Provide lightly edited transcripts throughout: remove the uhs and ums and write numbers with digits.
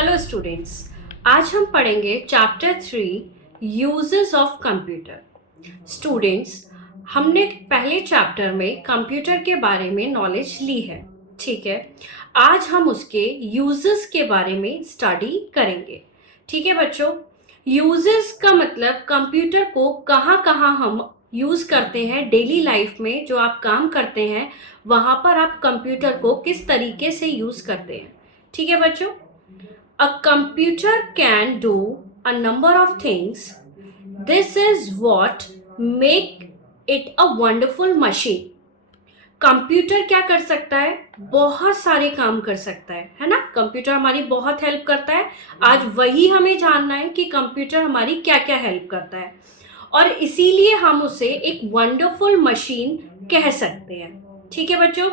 Hello students, आज हम पढ़ेंगे chapter 3 uses of computer. Students, हमने पहले चैप्टर में कंप्यूटर के बारे में नॉलेज ली है, ठीक है। आज हम उसके यूजेस के बारे में स्टडी करेंगे, ठीक है बच्चों। यूजेस का मतलब कंप्यूटर को कहाँ कहाँ हम यूज़ करते हैं डेली लाइफ में, जो आप काम करते हैं वहाँ पर आप कंप्यूटर को किस तरीके से यूज़ करते हैं, ठीक है बच्चों। A computer can do a number of things. This is what make it a wonderful machine. Computer क्या कर सकता है? बहुत सारे काम कर सकता है ना। कंप्यूटर हमारी बहुत हेल्प करता है। आज वही हमें जानना है कि कंप्यूटर हमारी क्या क्या हेल्प करता है, और इसीलिए हम उसे एक वंडरफुल मशीन कह सकते हैं, ठीक है बच्चों।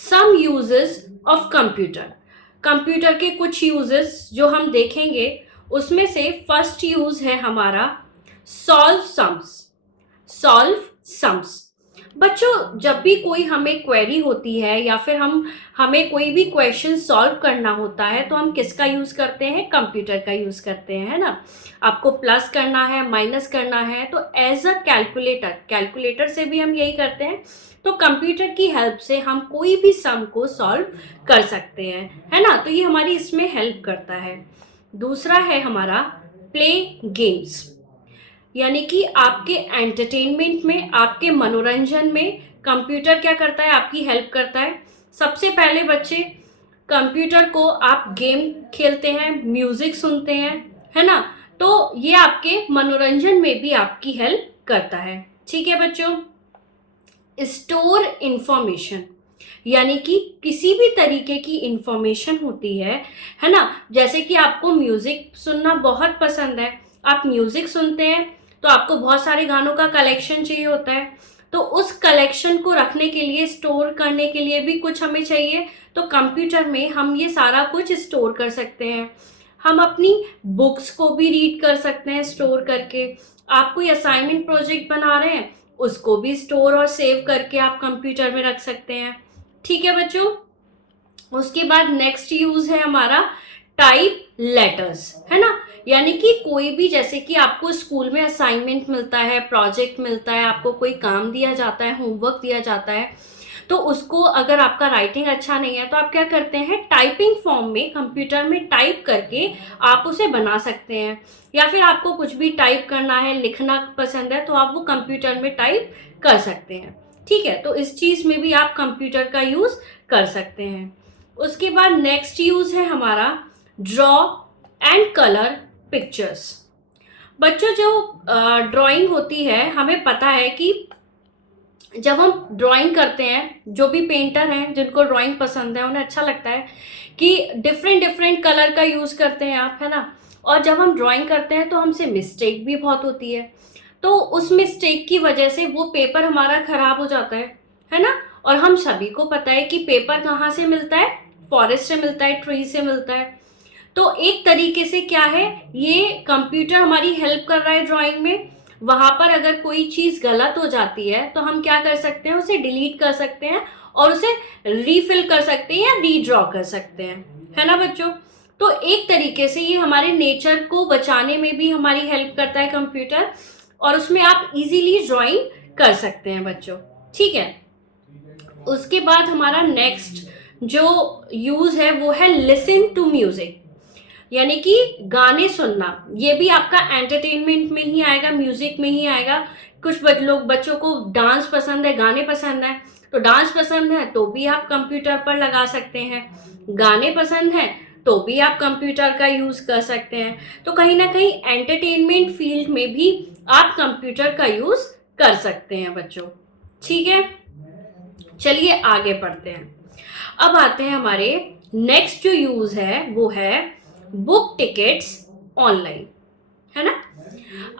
Some uses of computer, computer के कुछ यूजेस जो हम देखेंगे, उसमें से फर्स्ट यूज है हमारा सॉल्व सम्स। सॉल्व सम्स बच्चों, जब भी कोई हमें क्वेरी होती है या फिर हमें कोई भी क्वेश्चन सॉल्व करना होता है तो हम किसका यूज करते हैं? कंप्यूटर का यूज करते हैं, है ना। आपको प्लस करना है, माइनस करना है, तो एज अ कैलकुलेटर से भी हम यही करते हैं। तो कंप्यूटर की हेल्प से हम कोई भी सम को सॉल्व कर सकते हैं, है ना। तो ये हमारी इसमें हेल्प करता है। दूसरा है हमारा प्ले गेम्स, यानी कि आपके एंटरटेनमेंट में, आपके मनोरंजन में कंप्यूटर क्या करता है? आपकी हेल्प करता है। सबसे पहले बच्चे, कंप्यूटर को आप गेम खेलते हैं, म्यूजिक सुनते हैं, है ना। तो ये आपके मनोरंजन में भी आपकी हेल्प करता है, ठीक है बच्चों। स्टोर इंफॉर्मेशन, यानी कि किसी भी तरीके की इंफॉर्मेशन होती है ना। जैसे कि आपको म्यूजिक सुनना बहुत पसंद है, आप म्यूजिक सुनते हैं तो आपको बहुत सारे गानों का कलेक्शन चाहिए होता है, तो उस कलेक्शन को रखने के लिए, स्टोर करने के लिए भी कुछ हमें चाहिए। तो कंप्यूटर में हम ये सारा कुछ स्टोर कर सकते हैं। हम अपनी बुक्स को भी रीड कर सकते हैं स्टोर करके। आप कोई असाइनमेंट प्रोजेक्ट बना रहे हैं, उसको भी स्टोर और सेव करके आप कंप्यूटर में रख सकते हैं, ठीक है बच्चों। उसके बाद नेक्स्ट यूज है हमारा टाइप लेटर्स, है ना। यानी कि कोई भी, जैसे कि आपको स्कूल में असाइनमेंट मिलता है, प्रोजेक्ट मिलता है, आपको कोई काम दिया जाता है, होमवर्क दिया जाता है, तो उसको अगर आपका राइटिंग अच्छा नहीं है तो आप क्या करते हैं? टाइपिंग फॉर्म में कंप्यूटर में टाइप करके आप उसे बना सकते हैं। या फिर आपको कुछ भी टाइप करना है, लिखना पसंद है, तो आप वो कंप्यूटर में टाइप कर सकते हैं, ठीक है। तो इस चीज में भी आप कंप्यूटर का यूज कर सकते हैं। उसके बाद नेक्स्ट यूज है हमारा ड्रॉ एंड कलर पिक्चर्स। बच्चों, जो ड्राइंग होती है, हमें पता है कि जब हम ड्राइंग करते हैं, जो भी पेंटर हैं जिनको ड्राइंग पसंद है उन्हें अच्छा लगता है कि डिफरेंट डिफरेंट कलर का यूज़ करते हैं आप, है ना। और जब हम ड्राइंग करते हैं तो हमसे मिस्टेक भी बहुत होती है, तो उस मिस्टेक की वजह से वो पेपर हमारा खराब हो जाता है ना। और हम सभी को पता है कि पेपर कहाँ से मिलता है? फॉरेस्ट से मिलता है, ट्री से मिलता है। तो एक तरीके से क्या है, ये कंप्यूटर हमारी हेल्प कर रहा है ड्राइंग में। वहां पर अगर कोई चीज गलत हो जाती है तो हम क्या कर सकते हैं? उसे डिलीट कर सकते हैं और उसे रीफिल कर सकते हैं या रीड्रॉ कर सकते हैं, है ना बच्चों। तो एक तरीके से ये हमारे नेचर को बचाने में भी हमारी हेल्प करता है कंप्यूटर, और उसमें आप इजीली ड्राइंग कर सकते हैं बच्चों, ठीक है। उसके बाद हमारा नेक्स्ट जो यूज है वो है लिसन टू म्यूजिक, यानी कि गाने सुनना। ये भी आपका एंटरटेनमेंट में ही आएगा, म्यूजिक में ही आएगा। कुछ बच्चों को डांस पसंद है, गाने पसंद है, तो डांस पसंद है तो भी आप कंप्यूटर पर लगा सकते हैं। गाने पसंद है तो भी आप कंप्यूटर का यूज कर सकते हैं। तो कहीं ना कहीं एंटरटेनमेंट फील्ड में भी आप कंप्यूटर का यूज कर सकते हैं बच्चों, ठीक है। चलिए आगे बढ़ते हैं। अब आते हैं हमारे नेक्स्ट जो यूज है वो है बुक टिकट्स ऑनलाइन, है ना।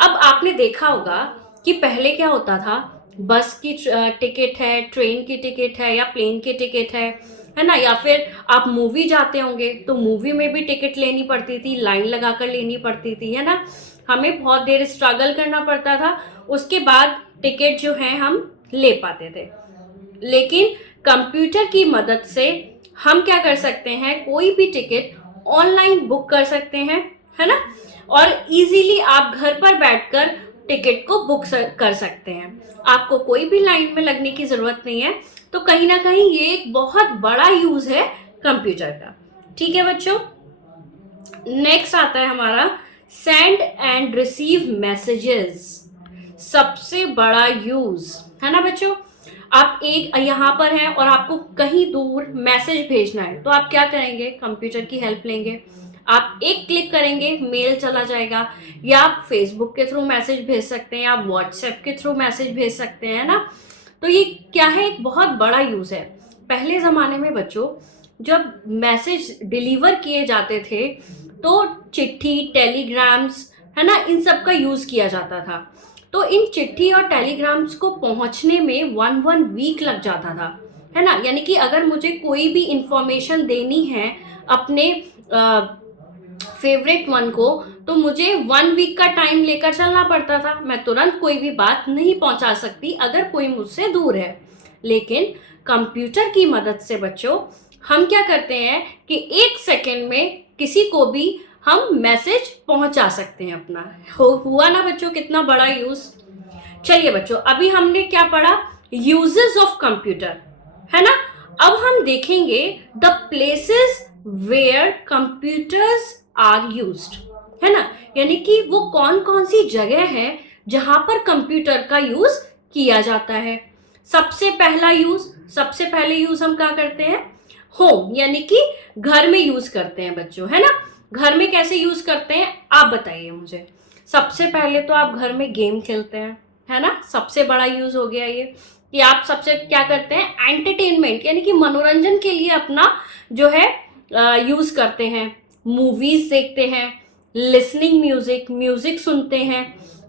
अब आपने देखा होगा कि पहले क्या होता था, बस की टिकट है, ट्रेन की टिकट है, या प्लेन की टिकट है ना। या फिर आप मूवी जाते होंगे तो मूवी में भी टिकट लेनी पड़ती थी, लाइन लगाकर लेनी पड़ती थी, है ना। हमें बहुत देर स्ट्रगल करना पड़ता था, उसके बाद टिकट जो है हम ले पाते थे। लेकिन कंप्यूटर की मदद से हम क्या कर सकते हैं? कोई भी टिकट ऑनलाइन बुक कर सकते हैं, है ना, और इजीली आप घर पर बैठकर टिकट को बुक कर सकते हैं। आपको कोई भी लाइन में लगने की जरूरत नहीं है। तो कहीं ना कहीं ये एक बहुत बड़ा यूज है कंप्यूटर का। ठीक है बच्चों, नेक्स्ट आता है हमारा सेंड एंड रिसीव मैसेजेस। सबसे बड़ा यूज है ना बच्चों। आप एक यहाँ पर हैं और आपको कहीं दूर मैसेज भेजना है, तो आप क्या करेंगे, कंप्यूटर की हेल्प लेंगे। आप एक क्लिक करेंगे, मेल चला जाएगा, या आप फेसबुक के थ्रू मैसेज भेज सकते हैं, आप व्हाट्सएप के थ्रू मैसेज भेज सकते हैं ना। तो ये क्या है, एक बहुत बड़ा यूज है। पहले जमाने में बच्चों जब मैसेज डिलीवर किए जाते थे तो चिट्ठी, टेलीग्राम्स, है ना, इन सब का यूज किया जाता था। तो इन चिट्ठी और टेलीग्राम्स को पहुंचने में 1 वीक लग जाता था, है ना। यानी कि अगर मुझे कोई भी इंफॉर्मेशन देनी है अपने फेवरेट वन को, तो मुझे 1 वीक का टाइम लेकर चलना पड़ता था। मैं तुरंत कोई भी बात नहीं पहुंचा सकती अगर कोई मुझसे दूर है। लेकिन कंप्यूटर की मदद से बच्चों हम क्या करते हैं कि 1 सेकेंड में किसी को भी हम मैसेज पहुंचा सकते हैं अपना। हुआ ना बच्चों कितना बड़ा यूज। चलिए बच्चों, अभी हमने क्या पढ़ा, यूजेस ऑफ कंप्यूटर, है ना। अब हम देखेंगे the places where computers are used, है ना। यानी कि वो कौन कौन सी जगह है जहां पर कंप्यूटर का यूज किया जाता है। सबसे पहले यूज हम क्या करते हैं, होम, यानी कि घर में यूज करते हैं बच्चों, है ना। घर में कैसे यूज करते हैं आप बताइए मुझे। सबसे पहले तो आप घर में गेम खेलते हैं, है ना, सबसे बड़ा यूज हो गया ये कि आप सबसे क्या करते हैं, एंटरटेनमेंट यानी कि मनोरंजन के लिए अपना जो है यूज करते हैं। मूवीज देखते हैं, लिसनिंग म्यूजिक सुनते हैं।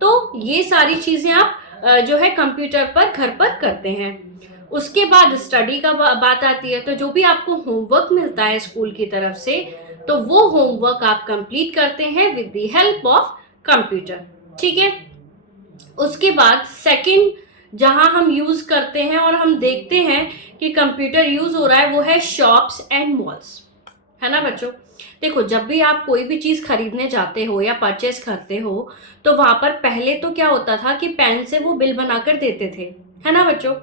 तो ये सारी चीजें आप जो है कंप्यूटर पर घर पर करते हैं। उसके बाद स्टडी का बात आती है, तो जो भी आपको होमवर्क मिलता है स्कूल की तरफ से, तो वो होमवर्क आप कंप्लीट करते हैं with the help of computer. ठीक है, उसके बाद सेकंड जहां हम यूज करते हैं और हम देखते हैं कि कंप्यूटर यूज हो रहा है, वो है शॉप्स एंड मॉल्स, है ना बच्चों। देखो, जब भी आप कोई भी चीज खरीदने जाते हो या परचेस करते हो, तो वहां पर पहले तो क्या होता था कि पेन से वो बिल बनाकर देते थे, है ना बच्चों।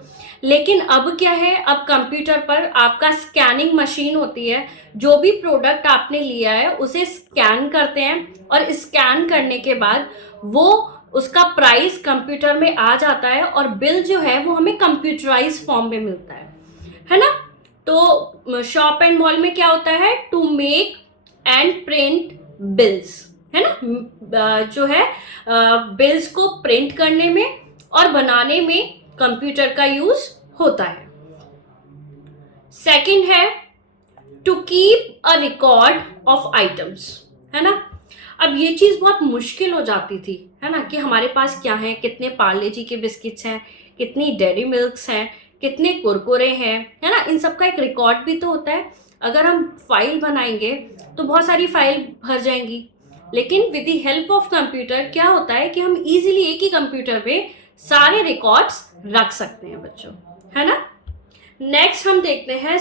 लेकिन अब क्या है, अब कंप्यूटर पर आपका स्कैनिंग मशीन होती है। जो भी प्रोडक्ट आपने लिया है उसे स्कैन करते हैं, और स्कैन करने के बाद वो उसका प्राइस कंप्यूटर में आ जाता है, और बिल जो है वो हमें कंप्यूटराइज फॉर्म में मिलता है ना। तो शॉप एंड मॉल में क्या होता है, to make and print bills, है ना। जो है बिल्स को प्रिंट करने में और बनाने में कंप्यूटर का यूज होता है। सेकंड है to keep a record of items, है ना। अब ये चीज बहुत मुश्किल हो जाती थी, है ना, कि हमारे पास क्या है, कितने पार्ले जी के बिस्किट्स हैं, कितनी डेयरी मिल्क्स हैं, कितने कुरकुरे हैं, है ना। इन सब का एक रिकॉर्ड भी तो होता है। अगर हम फाइल बनाएंगे तो बहुत सारी फाइल भर जाएंगी। लेकिन with the help of computer क्या होता है कि हम इजीली एक ही कंप्यूटर पे सारे रिकॉर्ड्स रख सकते हैं बच्चों, है ना। नेक्स्ट हम देखते हैं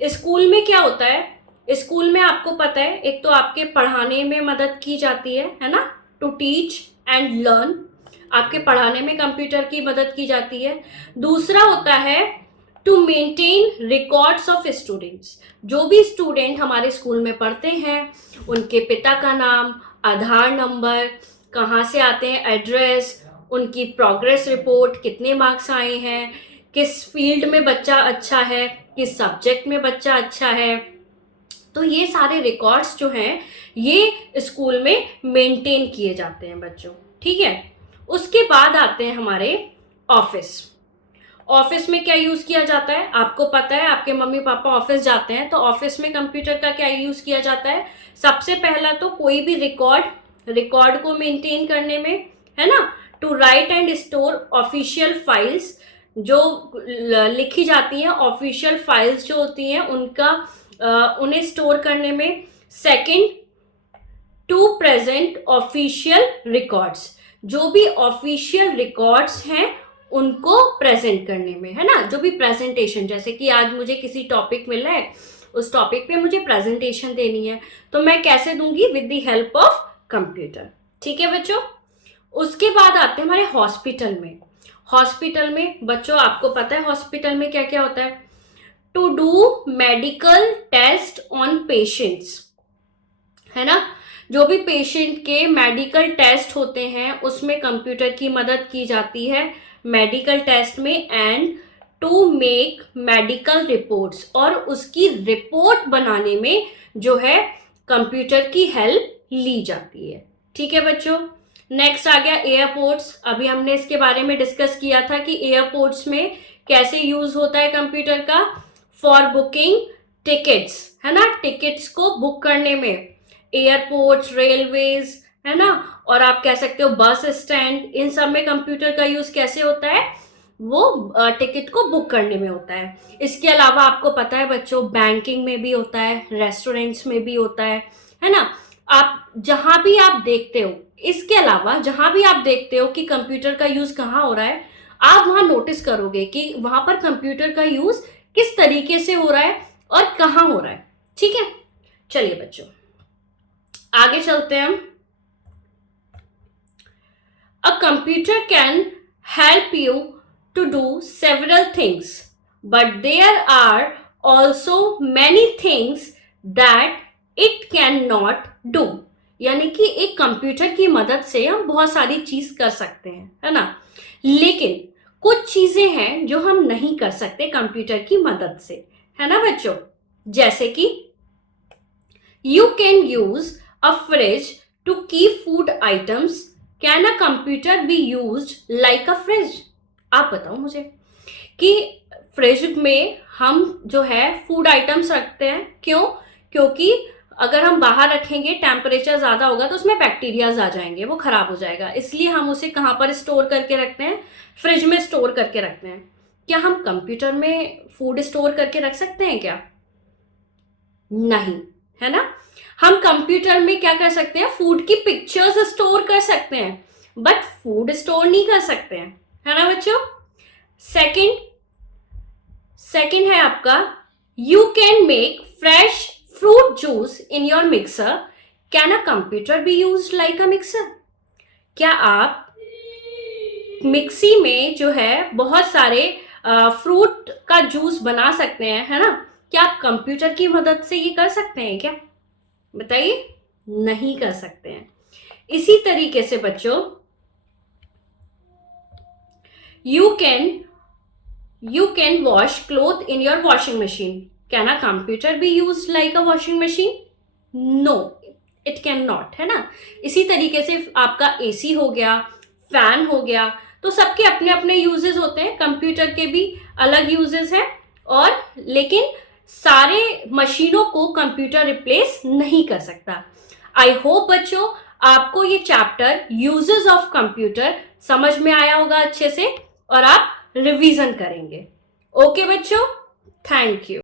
स्कूल में क्या होता है। स्कूल में आपको पता है, एक तो आपके पढ़ाने में मदद की जाती है ना, टू टीच एंड लर्न, आपके पढ़ाने में कंप्यूटर की मदद की जाती है। दूसरा होता है to maintain records of students. जो भी स्टूडेंट हमारे स्कूल में पढ़ते हैं, उनके पिता का नाम, आधार नंबर, कहाँ से आते हैं, एड्रेस, उनकी प्रोग्रेस रिपोर्ट, कितने मार्क्स आए हैं, किस फील्ड में बच्चा अच्छा है, किस सब्जेक्ट में बच्चा अच्छा है। तो ये सारे रिकॉर्ड्स जो हैं ये स्कूल में मेंटेन किए जाते हैं बच्चों। ठीक है, उसके बाद आते हैं हमारे ऑफिस में क्या यूज किया जाता है, आपको पता है, आपके मम्मी पापा ऑफिस जाते हैं, तो ऑफिस में कंप्यूटर का क्या यूज किया जाता है। सबसे पहला तो कोई भी रिकॉर्ड को मेंटेन करने में, है ना, to write and store official files, जो लिखी जाती हैं ऑफिशियल फाइल्स जो होती हैं उन्हें स्टोर करने में। Second, to present official records, जो भी ऑफिशियल रिकॉर्ड्स हैं उनको प्रेजेंट करने में, है ना, जो भी प्रेजेंटेशन, जैसे कि आज मुझे किसी टॉपिक मिला है उस टॉपिक पे मुझे प्रेजेंटेशन देनी है, तो मैं कैसे दूंगी? With the help of computer. ठीक है बच्चों। उसके बाद आते हैं हमारे हॉस्पिटल में। हॉस्पिटल में बच्चों आपको पता है हॉस्पिटल में क्या क्या होता है? To do medical test on patients, है ना। जो भी पेशेंट के मेडिकल टेस्ट होते हैं उसमें कंप्यूटर की मदद की जाती है मेडिकल टेस्ट में, and to make medical reports, और उसकी रिपोर्ट बनाने में जो है कंप्यूटर की हेल्प ली जाती है। ठीक है बच्चों। नेक्स्ट आ गया एयरपोर्ट्स। अभी हमने इसके बारे में डिस्कस किया था कि एयरपोर्ट्स में कैसे यूज होता है कंप्यूटर का। फॉर बुकिंग टिकट्स, है ना, टिकट्स को बुक करने में। एयरपोर्ट्स, रेलवेज, है ना, और आप कह सकते हो बस स्टैंड, इन सब में कंप्यूटर का यूज कैसे होता है? वो टिकट को बुक करने में होता है। इसके अलावा आपको पता है बच्चों बैंकिंग में भी होता है, रेस्टोरेंट्स में भी होता है ना। आप जहां भी आप देखते हो, इसके अलावा जहां भी आप देखते हो कि कंप्यूटर का यूज कहाँ हो रहा है, आप वहां नोटिस करोगे कि वहां पर कंप्यूटर का यूज किस तरीके से हो रहा है और कहाँ हो रहा है। ठीक है, चलिए बच्चों आगे चलते हैं हम। A computer can help you to do several things, but there are also many things that it cannot do। यानी कि एक कंप्यूटर की मदद से हम बहुत सारी चीज कर सकते हैं, है ना, लेकिन कुछ चीजें हैं जो हम नहीं कर सकते कंप्यूटर की मदद से, है ना बच्चों। जैसे कि you can use a fridge to keep food items। Can a computer be used like a fridge? आप बताओ मुझे कि फ्रिज में हम जो है फूड आइटम्स रखते हैं, क्यों? क्योंकि अगर हम बाहर रखेंगे टेम्परेचर ज्यादा होगा तो उसमें बैक्टीरियाज आ जाएंगे, वो खराब हो जाएगा, इसलिए हम उसे कहाँ पर स्टोर करके रखते हैं? फ्रिज में स्टोर करके रखते हैं। क्या हम कंप्यूटर में फूड स्टोर करके रख सकते हैं क्या? नहीं, है ना। हम कंप्यूटर में क्या कर सकते हैं? फूड की पिक्चर्स स्टोर कर सकते हैं, बट फूड स्टोर नहीं कर सकते हैं, है ना बच्चों। सेकंड है आपका you can make fresh fruit juice in your mixer. Can a computer B use like a mixer? क्या आप मिक्सी में जो है बहुत सारे फ्रूट का जूस बना सकते हैं, है ना? क्या आप कंप्यूटर की मदद से ये कर सकते हैं क्या? बताइए, नहीं कर सकते हैं। इसी तरीके से बच्चों you can wash cloth in your washing machine। Can a computer be used like a washing machine? No, it cannot, है ना। इसी तरीके से आपका एसी हो गया, फैन हो गया, तो सबके अपने अपने यूजेस होते हैं, कंप्यूटर के भी अलग यूजेस हैं, और लेकिन सारे मशीनों को कंप्यूटर रिप्लेस नहीं कर सकता। आई होप बच्चों आपको ये चैप्टर यूजेस ऑफ कंप्यूटर समझ में आया होगा अच्छे से, और आप रिवीजन करेंगे। ओके बच्चों, थैंक यू।